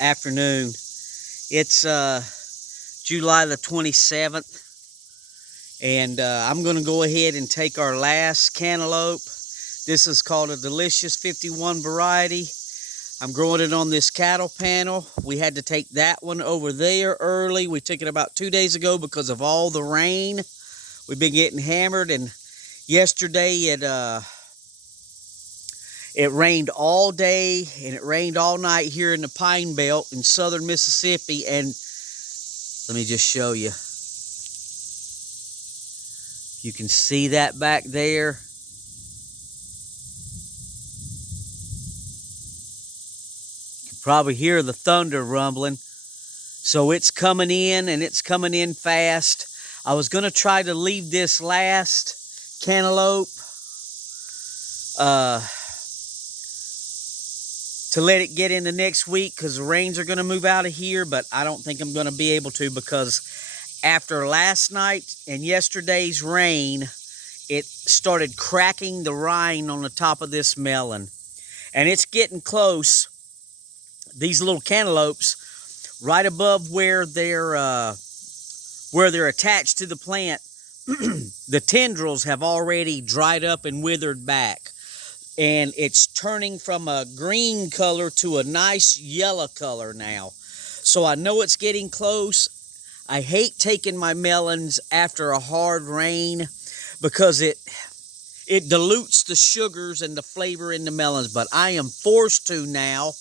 afternoon. It's July the 27th, and I'm going to go ahead and take our last cantaloupe. This is called a Delicious 51 variety. I'm growing it on this cattle panel. We had to take that one over there early. We took it about 2 days ago because of all the rain. We've been getting hammered, and yesterday it rained all day and it rained all night here in the Pine Belt in southern Mississippi. And let me just show you. You can see that back there. You can probably hear the thunder rumbling. So it's coming in, and it's coming in fast. I was going to try to leave this last cantaloupe to let it get in the next week because the rains are going to move out of here, but I don't think I'm going to be able to because after last night and yesterday's rain, it started cracking the rind on the top of this melon. And it's getting close. These little cantaloupes, right above where they're attached to the plant, the tendrils have already dried up and withered back. And it's turning from a green color to a nice yellow color now. So I know it's getting close. I hate taking my melons after a hard rain because it dilutes the sugars and the flavor in the melons. But I am forced to now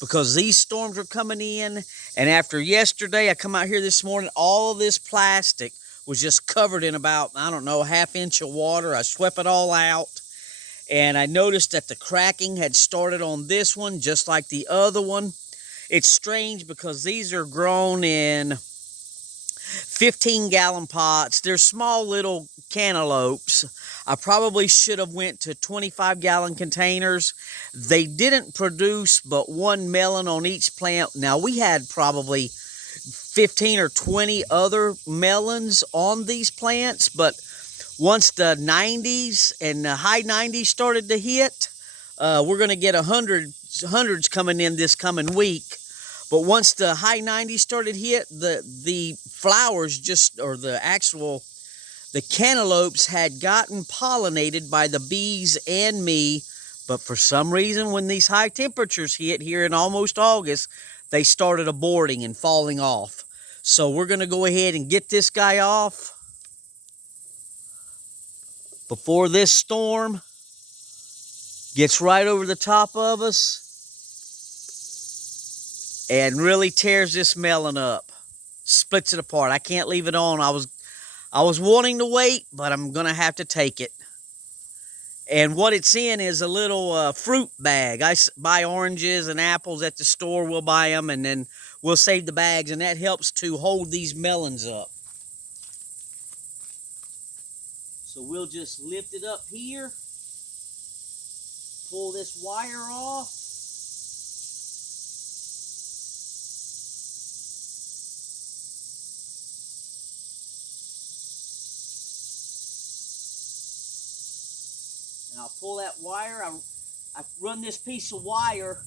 because these storms are coming in. And after yesterday, I come out here this morning, all of this plastic was just covered in about, I don't know, ½ inch of water. I swept it all out. And I noticed that the cracking had started on this one, just like the other one. It's strange because these are grown in 15-gallon pots. They're small little cantaloupes. I probably should have went to 25-gallon containers. They didn't produce but one melon on each plant. Now, we had probably 15 or 20 other melons on these plants, but once the 90s and the high 90s started to hit, we're going to get hundreds coming in this coming week. But once the high 90s started hit, the flowers the cantaloupes had gotten pollinated by the bees and me. But for some reason, when these high temperatures hit here in almost August, they started aborting and falling off. So we're going to go ahead and get this guy off before this storm gets right over the top of us and really tears this melon up, splits it apart. I can't leave it on. I was wanting to wait, but I'm gonna have to take it. And what it's in is a little fruit bag. I buy oranges and apples at the store. We'll buy them, and then we'll save the bags, and that helps to hold these melons up. So we'll just lift it up here, pull this wire off. And I'll pull that wire. I run this piece of wire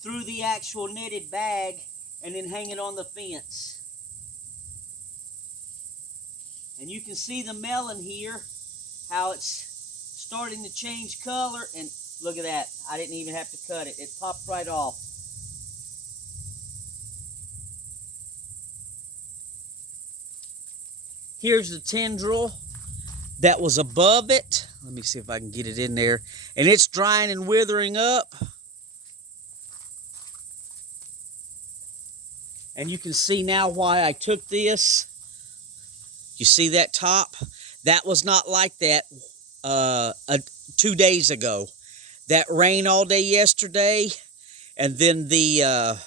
through the actual netted bag and then hang it on the fence. And you can see the melon here, how it's starting to change color. And look at that. I didn't even have to cut it. It popped right off. Here's the tendril that was above it. Let me see if I can get it in there. And it's drying and withering up. And you can see now why I took this. You see that top? That was not like that 2 days ago. That rain all day yesterday, and then the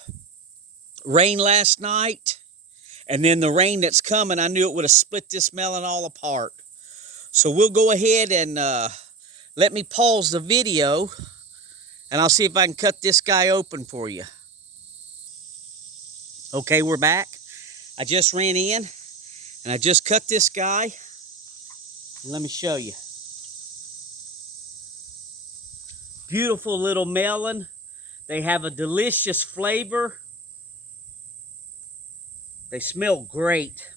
rain last night, and then the rain that's coming, I knew it would have split this melon all apart. So we'll go ahead and let me pause the video, and I'll see if I can cut this guy open for you. Okay, we're back. I just ran in, and I just cut this guy. And let me show you. Beautiful little melon. They have a delicious flavor. They smell great.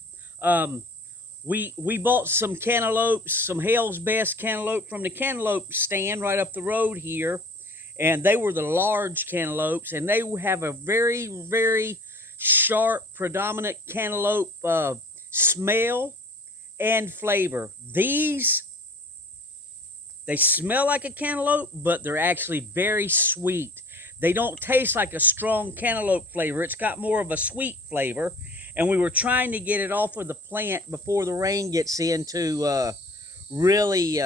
We bought some cantaloupes, some Hale's Best cantaloupe from the cantaloupe stand right up the road here, and they were the large cantaloupes, and they have a very, very sharp, predominant cantaloupe smell and flavor. These, they smell like a cantaloupe, but they're actually very sweet. They don't taste like a strong cantaloupe flavor. It's got more of a sweet flavor. And we were trying to get it off of the plant before the rain gets in to really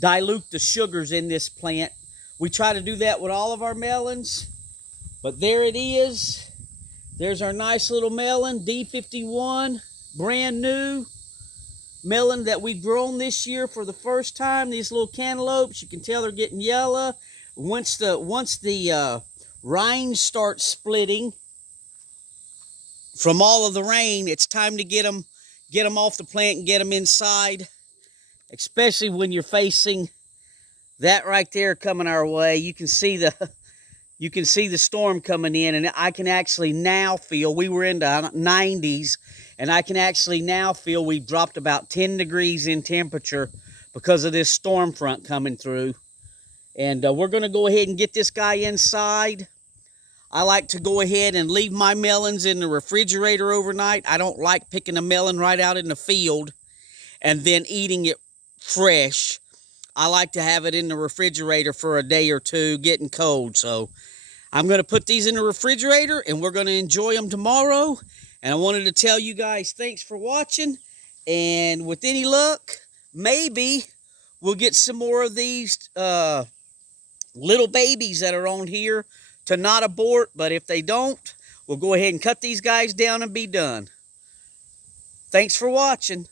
dilute the sugars in this plant. We try to do that with all of our melons. But there it is. There's our nice little melon, D51, brand new melon that we've grown this year for the first time. These little cantaloupes, you can tell they're getting yellow. Once the rinds start splitting from all of the rain, it's time to get them off the plant and get them inside, especially when you're facing that right there coming our way. You can see the storm coming in, and I can actually now feel, we were in the 90s, and I can actually now feel we've dropped about 10 degrees in temperature because of this storm front coming through. And we're going to go ahead and get this guy inside. I like to go ahead and leave my melons in the refrigerator overnight. I don't like picking a melon right out in the field and then eating it fresh. I like to have it in the refrigerator for a day or two, getting cold. So I'm going to put these in the refrigerator, and we're going to enjoy them tomorrow. And I wanted to tell you guys thanks for watching. And with any luck, maybe we'll get some more of these little babies that are on here to not abort. But if they don't, we'll go ahead and cut these guys down and be done. Thanks for watching.